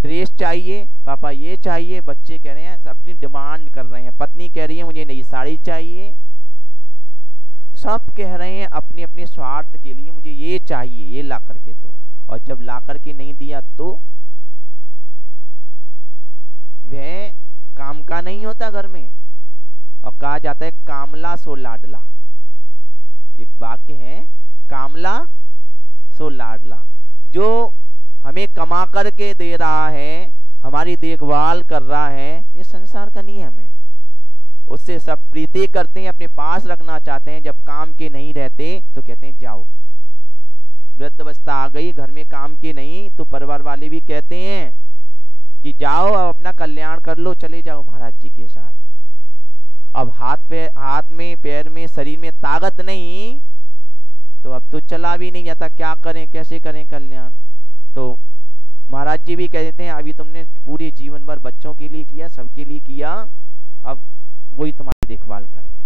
ड्रेस चाहिए, पापा ये चाहिए। बच्चे कह रहे हैं, अपनी डिमांड कर रहे हैं। पत्नी कह रही है मुझे नई साड़ी चाहिए। सब कह रहे हैं अपने अपने स्वार्थ के लिए, मुझे ये चाहिए, ये ला करके दो। और जब ला करके नहीं दिया तो वह काम का नहीं होता घर में। और कहा जाता है कामला सो लाडला। एक वाक्य है, कामला सो लाडला। जो हमें कमा करके दे रहा है, हमारी देखभाल कर रहा है, ये संसार का नियम है। उससे सब प्रीति करते हैं, अपने पास रखना चाहते हैं। जब काम के नहीं रहते तो कहते हैं जाओ। वृद्धावस्था आ गई, घर में काम के नहीं, तो परिवार वाले भी कहते हैं कि जाओ अब अपना कल्याण कर लो, चले जाओ महाराज जी के साथ। अब हाथ में पैर में शरीर में ताकत नहीं, तो अब तो चला भी नहीं जाता। क्या करें, कैसे करें कल्याण। तो महाराज जी भी कह देते हैं अभी तुमने पूरे जीवन भर बच्चों के लिए किया, सबके लिए किया, अब वही तुम्हारी देखभाल करेंगे।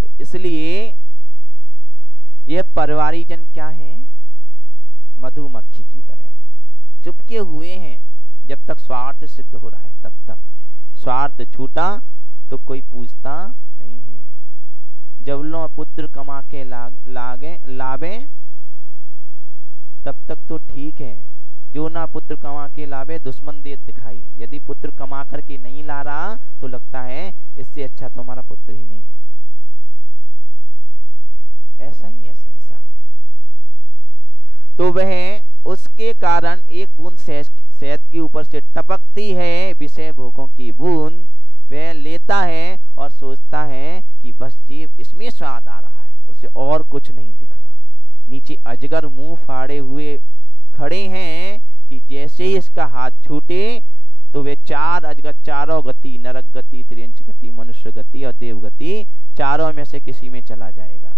तो इसलिए ये परिवारीजन क्या है, मधुमक्खी की तरह चुपके हुए हैं। जब तक स्वार्थ सिद्ध हो रहा है तब तक। स्वार्थ छूटा तो कोई पूछता नहीं है। जब लो पुत्र कमा के लावे तब तक तो ठीक है। जो ना पुत्र कमा के लावे दुश्मन दे दिखाई। यदि पुत्र कमा करके नहीं ला रहा तो लगता है इससे अच्छा तो हमारा पुत्र ही नहीं होता। ऐसा ही है संसार। तो वह उसके कारण एक बूंद शहद के ऊपर से टपकती है विषय भोगों की बूंद, वह लेता है और सोचता है कि बस ये इसमें स्वाद आ रहा है, उसे और कुछ नहीं दिख रहा। नीचे अजगर मुंह फाड़े हुए खड़े हैं कि जैसे ही इसका हाथ छूटे तो वे चार अजगर चारों गति, नरक गति, त्रियंच गति, मनुष्य गति और देव गति, चारों में से किसी में चला जाएगा।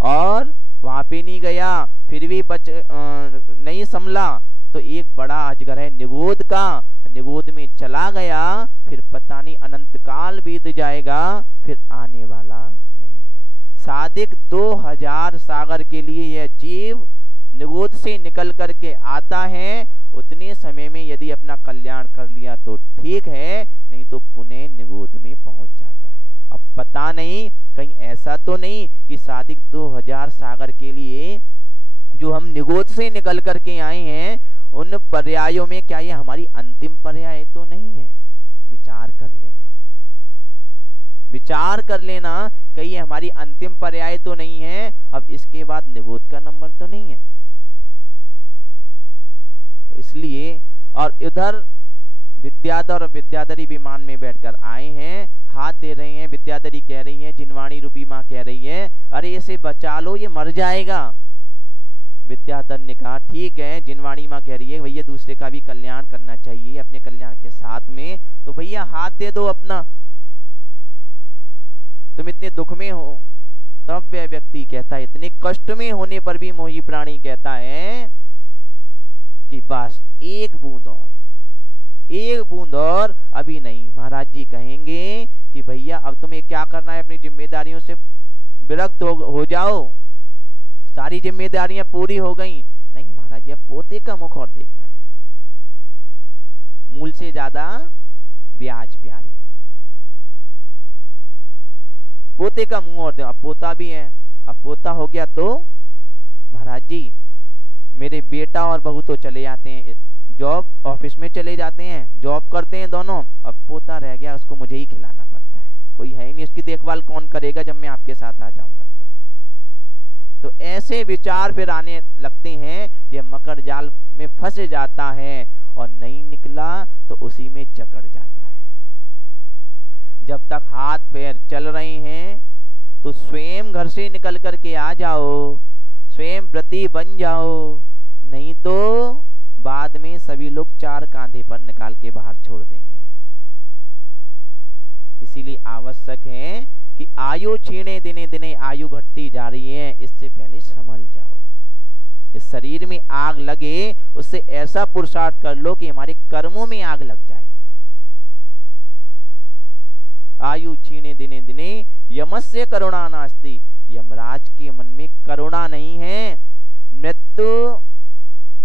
और वहां पे नहीं गया, फिर भी नहीं संभला तो एक बड़ा अजगर है निगोद का, निगोद में चला गया, फिर पता नहीं अनंत काल बीत जाएगा, फिर आने वाला नहीं है। सादिक 2000 सागर के लिए यह जीव निगोद से निकल करके आता है। उतने समय में यदि अपना कल्याण कर लिया तो ठीक है, नहीं तो पुनः निगोद में पहुंच जाता है। अब पता नहीं कहीं ऐसा तो नहीं कि सादिक 2000 सागर के लिए जो हम निगोद से निकल करके आए हैं उन पर्यायों में क्या ये हमारी अंतिम पर्याय तो नहीं है। विचार कर लेना, विचार कर लेना, कहीं हमारी अंतिम पर्याय तो नहीं है। अब इसके बाद निगोद का नंबर तो नहीं है। तो इसलिए, और इधर विद्याधर और विद्याधरी विमान में बैठकर आए हैं, हाथ दे रहे हैं। विद्याधरी कह रही है, जिनवाणी रूपी माँ कह रही है, अरे इसे बचा लो, ये मर जाएगा। विद्याधर ने कहा ठीक है। जिनवाणी माँ कह रही है, भैया दूसरे का भी कल्याण करना चाहिए अपने कल्याण के साथ में, तो भैया हाथ दे दो अपना, तुम इतने दुख में हो। तब वह व्यक्ति कहता है, इतने कष्ट में होने पर भी मोही प्राणी कहता है कि बस एक बूंद और, एक बूंद और, अभी नहीं। महाराज जी कहेंगे कि भैया अब तुम्हें क्या करना है, अपनी जिम्मेदारियों से विरक्त हो जाओ, सारी जिम्मेदारियां पूरी हो गई। नहीं महाराज जी, अब पोते का मुख और देखना है, मूल से ज्यादा ब्याज प्यारी, पोते का मुंह और दे। अब पोता भी है, अब पोता हो गया तो महाराज जी मेरे बेटा और बहू तो चले जाते हैं जॉब, ऑफिस में चले जाते हैं, जॉब करते हैं दोनों, अब पोता रह गया, उसको मुझे ही खिलाना पड़ता है, कोई है ही नहीं, उसकी देखभाल कौन करेगा जब मैं आपके साथ आ जाऊंगा। तो ऐसे विचार फिर आने लगते हैं। ये मकर जाल में फंस जाता है और नहीं निकला तो उसी में जकड़ जाता है। जब तक हाथ पैर चल रहे हैं तो स्वयं घर से निकल करके आ जाओ, स्वयं व्रती बन जाओ, नहीं तो बाद में सभी लोग चार कांधे पर निकाल के बाहर छोड़ देंगे। इसीलिए आवश्यक है कि आयु छीने दिने दिने आयु घटती जा रही है, इससे पहले संभल जाओ। इस शरीर में आग लगे उससे ऐसा पुरुषार्थ कर लो कि हमारे कर्मों में आग लग जाए। आयु छीने दिने दिने यमस्य करुणा नास्ति, यमराज के मन में करुणा नहीं है। मृत्यु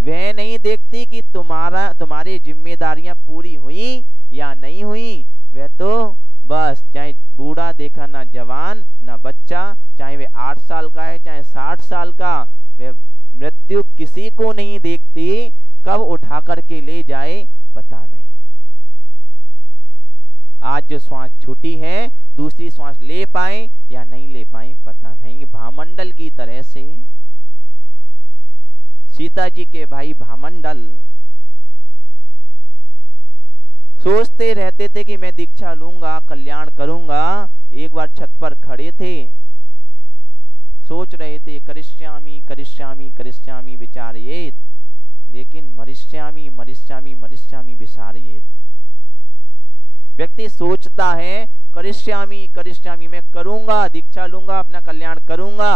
वह नहीं देखती कि तुम्हारी जिम्मेदारियां पूरी हुई या नहीं हुई, वह तो बस चाहे बूढ़ा देखा ना जवान ना बच्चा, चाहे वे 8 साल का है चाहे 60 साल का, वह मृत्यु किसी को नहीं देखती, कब उठा करके ले जाए पता नहीं। आज जो श्वास छूटी है दूसरी श्वास ले पाए या नहीं ले पाए पता नहीं। भामंडल की तरह से सीता जी के भाई भामंडल सोचते रहते थे कि मैं दीक्षा लूंगा, कल्याण करूंगा। एक बार छत पर खड़े थे, सोच रहे थे करिष्यामि करिष्यामि करिष्यामि विचारयेत, लेकिन मरिष्यामि मरिष्यामि मरिष्यामि विचारयेत। व्यक्ति सोचता है करिष्यामि करिष्यामि, मैं करूंगा, दीक्षा लूंगा, अपना कल्याण करूंगा,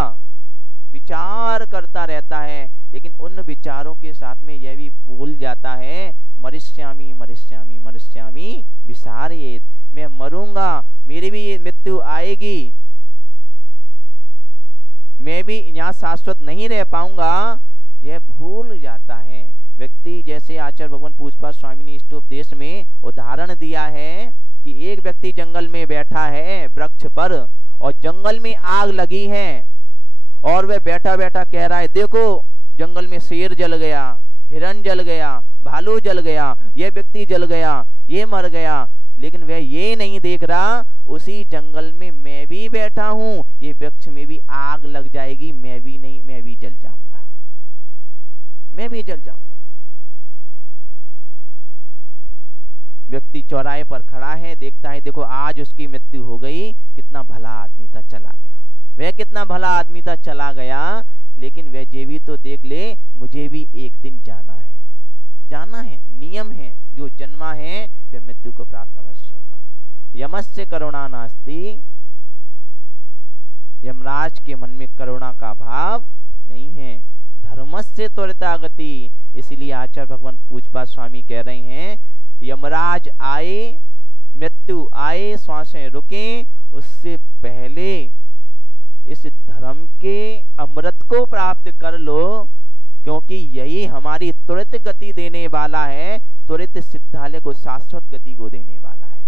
विचार करता रहता है, लेकिन उन विचारों के साथ में यह भी भूल जाता है मरिष्यामि मरिष्यामि मरिष्यामि विचारयेत, मैं मरूंगा, मेरी भी मृत्यु आएगी, मैं भी यहाँ शाश्वत नहीं रह पाऊंगा, यह भूल जाता है व्यक्ति। जैसे आचार्य भगवान पूजपाद स्वामी ने इष्टोपदेश में उदाहरण दिया है कि एक व्यक्ति जंगल में बैठा है वृक्ष पर और जंगल में आग लगी है और वह बैठा बैठा कह रहा है देखो जंगल में शेर जल गया, हिरण जल गया, भालू जल गया, यह व्यक्ति जल गया, ये मर गया, लेकिन वह ये नहीं देख रहा उसी जंगल में मैं भी बैठा हूं, ये वृक्ष में भी आग लग जाएगी, मैं भी नहीं, मैं भी जल जाऊंगा, मैं भी जल जाऊंगा। व्यक्ति चौराहे पर खड़ा है, देखता है देखो आज उसकी मृत्यु हो गई, कितना भला आदमी था चला गया, वह कितना भला आदमी था चला गया, लेकिन वह ये भी तो देख ले मुझे भी एक दिन जाना है, जाना है, नियम है, जो जन्मा है वह मृत्यु को प्राप्त अवश्य होगा। यमस्य करुणा नास्ति, यमराज के मन में करुणा का भाव नहीं है। धर्मस्य त्वरिता गति, इसलिए आचार्य भगवान पूजपा स्वामी कह रहे हैं यमराज आए, मृत्यु आए, श्वासें रुके, उससे पहले इस धर्म के अमृत को प्राप्त कर लो, क्योंकि यही हमारी त्वरित गति देने वाला है, त्वरित सिद्धालय को शाश्वत गति को देने वाला है,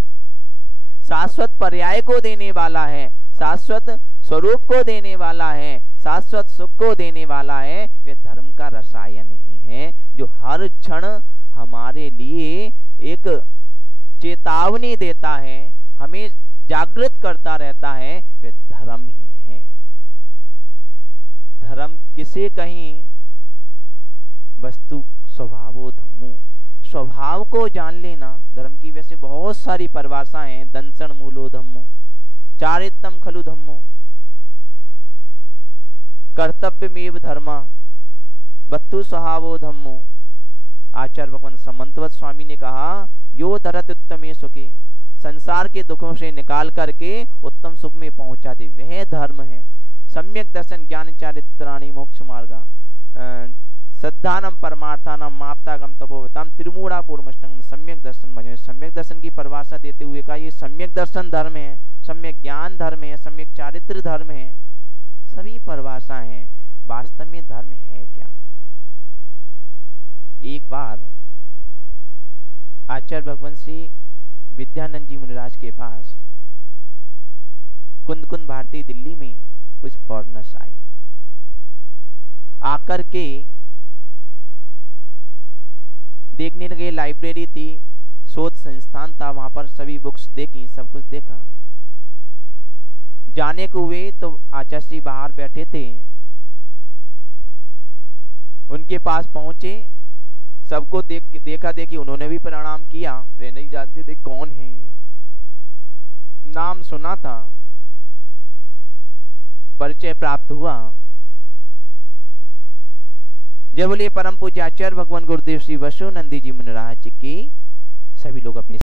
शाश्वत पर्याय को देने वाला है, शाश्वत स्वरूप को देने वाला है, शाश्वत सुख को देने वाला है। वे धर्म का रसायन नहीं है जो हर क्षण हमारे लिए एक चेतावनी देता है, हमें जागृत करता रहता है, वे धर्म ही है। धर्म किसे कहीं? वस्तु स्वभावो धम्मो, स्वभाव को जान लेना। धर्म की वैसे बहुत सारी परिभाषाएं हैं, दंसन मूलो धम्मो, चारित्रम खलु धम्मो, कर्तव्यमेव धर्मा, वस्तु स्वभावो धम्मो। आचार्य भगवान समंतवत स्वामी ने कहा यो धरत उत्तमे सुखे, संसार के दुखों से निकाल करके उत्तम सुख में पहुंचा दे, वह धर्म है। सम्यक दर्शन ज्ञान चारित्राणि मोक्ष मार्गा, श्रद्धानम परमार्थानम माप्तागम तपोवतम त्रिमूढ़ा पूर्णमष्टम। सम्यक दर्शन मजे, सम्यक दर्शन की परिभाषा देते हुए कहा ये सम्यक दर्शन धर्म है, सम्यक ज्ञान धर्म है, सम्यक चारित्र धर्म है, सभी परिभाषा हैं। वास्तव में धर्म है क्या? एक बार आचार्य भगवान श्री विद्यानंद जी मुनिराज के पास कुंद कुंद भारती दिल्ली में कुछ फॉरेनर्स आई, आकर के देखने लगे, लाइब्रेरी थी, शोध संस्थान था, वहां पर सभी बुक्स देखी, सब कुछ देखा। जाने को हुए तो आचार्य श्री बाहर बैठे थे, उनके पास पहुंचे, सबको देखा देखी, उन्होंने भी प्रणाम किया। वे नहीं जानते थे कौन है ये, नाम सुना था, परिचय प्राप्त हुआ। जय बोलिए परम पूज्य आचार्य भगवान गुरुदेव श्री वसुनंदी जी मुनिराज की। सभी लोग अपनी